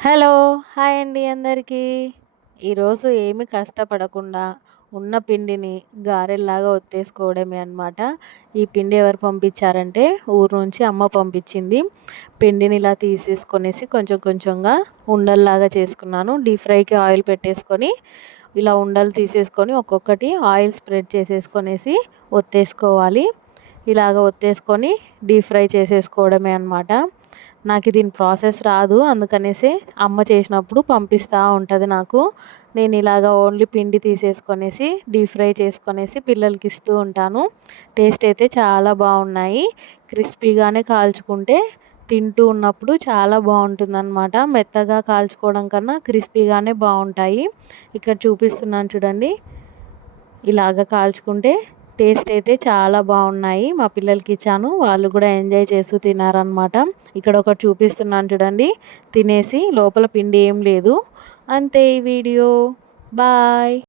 Hello hi అండి అందరికీ. ఈరోజు ఏమి కష్టపడకుండా ఉన్న పిండిని గారెల్లాగా ఒత్తేసుకోవడమే అనమాట ఈ పిండి ఎవరు పంపించారంటే ఊరు నుంచి అమ్మ పంపించింది. పిండిని ఇలా తీసేసుకొనేసి కొంచెం కొంచెంగా ఉండల్లాగా చేసుకున్నాను. డీప్ ఫ్రైకి ఆయిల్ పెట్టేసుకొని ఇలా ఉండలు తీసేసుకొని ఒక్కొక్కటి ఆయిల్ స్ప్రెడ్ చేసేసుకొనేసి ఒత్తేసుకోవాలి. ఇలాగ ఒత్తేసుకొని డీప్ ఫ్రై చేసేసుకోవడమే అనమాట నాకు దీని ప్రాసెస్ రాదు. అందుకనేసి అమ్మ చేసినప్పుడు పంపిస్తూ ఉంటుంది నాకు. నేను ఇలాగ ఓన్లీ పిండి తీసేసుకొనేసి డీప్ ఫ్రై చేసుకొనేసి పిల్లలకి ఇస్తూ ఉంటాను. టేస్ట్ అయితే చాలా బాగున్నాయి. క్రిస్పీగానే కాల్చుకుంటే తింటూ ఉన్నప్పుడు చాలా బాగుంటుందన్నమాట. మెత్తగా కాల్చుకోవడం కన్నా క్రిస్పీగానే బాగుంటాయి. ఇక్కడ చూపిస్తున్నాను చూడండి. ఇలాగ కాల్చుకుంటే టేస్ట్ అయితే చాలా బాగున్నాయి. మా పిల్లలకి ఇచ్చాను. వాళ్ళు కూడా ఎంజాయ్ చేస్తూ తినారనమాట ఇక్కడ ఒకటి చూపిస్తున్నాను చూడండి. తినేసి లోపల పిండి ఏం లేదు. అంతే ఈ వీడియో. బాయ్.